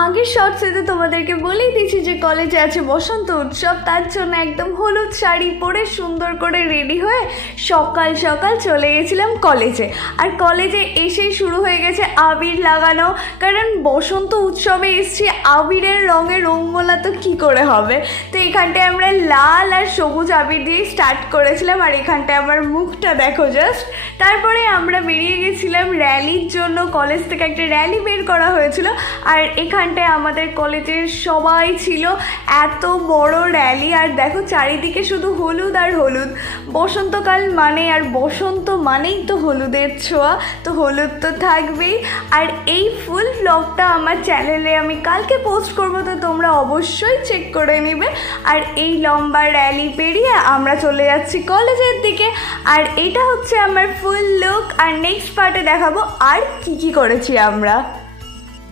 আগের শর্টসে তো তোমাদেরকে বলেই দিয়েছি যে কলেজে আছে বসন্ত উৎসব, তার জন্য একদম হলুদ শাড়ি পরে সুন্দর করে রেডি হয়ে সকাল সকাল চলে গেছিলাম কলেজে। আর কলেজে এসেই শুরু হয়ে গেছে আবির লাগানো, কারণ বসন্ত উৎসবে এসছি, আবিরের রঙে রঙমোলা তো কী করে হবে। তো এখানটায় আমরা লাল আর সবুজ আবির দিয়ে স্টার্ট করেছিলাম, আর এখানটায় আমার মুখটা দেখো জাস্ট। তারপরে আমরা বেরিয়ে গেছিলাম র্যালির জন্য, কলেজ থেকে একটা র্যালি বের করা হয়েছিল, আর এখানটায় আমাদের কলেজের সবাই ছিল। এত বড় র্যালি, আর দেখো চারিদিকে শুধু হলুদ আর হলুদ। বসন্তকাল মানে আর বসন্ত মানেই তো হলুদের ছোঁয়া, তো হলুদ তো থাকবেই। আর এই ফুল ব্লগটা আমার চ্যানেলে আমি কালকে পোস্ট করব, তো তোমরা অবশ্যই চেক করে নেবে। আর এই লম্বা র্যালি পেরিয়ে আমরা চলে যাচ্ছি কলেজের দিকে, আর এটা হচ্ছে আমার ফুল লুক। আর নেক্সট পার্টে দেখাবো আর কি করেছি আমরা।